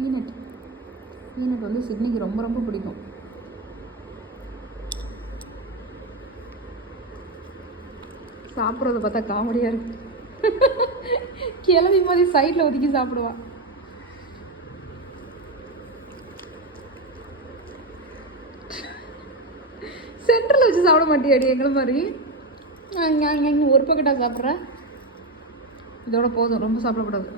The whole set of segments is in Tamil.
பீனட் வந்து சிட்னிக்கு ரொம்ப ரொம்ப பிடிக்கும். சாப்பிட்றத பார்த்தா காமெடியாக இருக்கு. கிளம்பி மாதிரி சைடில் ஒதுக்கி சாப்பிடுவா. சென்டரில் வச்சு சாப்பிட மாட்டியாடி எங்களை மாதிரி? ஒரு பக்கெட்டாக சாப்பிட்ற? இதோட போதும், ரொம்ப சாப்பிடக்கூடாது.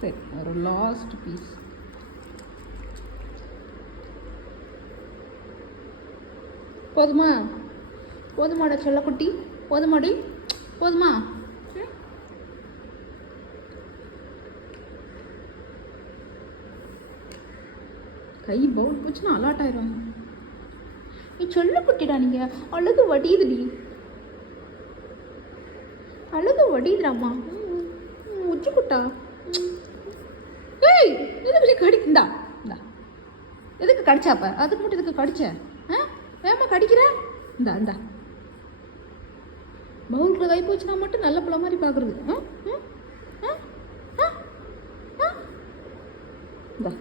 சரி, ஒரு லாஸ்ட் பீஸ். போதுமாடா செல்லக்குட்டி? போதுமாடி? போதுமா? கை பவுல் போச்சுன்னா அலாட் ஆயிடுவாங்க. நீ செல்லக்குட்டிடா, நீங்கள் அழகு வடியுதுடி, அழகு வடியுதுடாம்மா. உச்சிக்குட்டா. ஏய், எதுக்கு கடிக்குந்தா? இந்தா, எதுக்கு கடிச்சாப்ப? அதுக்கு மட்டும் எதுக்கு கடிச்ச? ஏமா கடிக்கிற? இந்தா பவுலுக்குள்ள கை போச்சுன்னா மட்டும் நல்ல பிள்ளை மாதிரி பார்க்குறது. இந்தா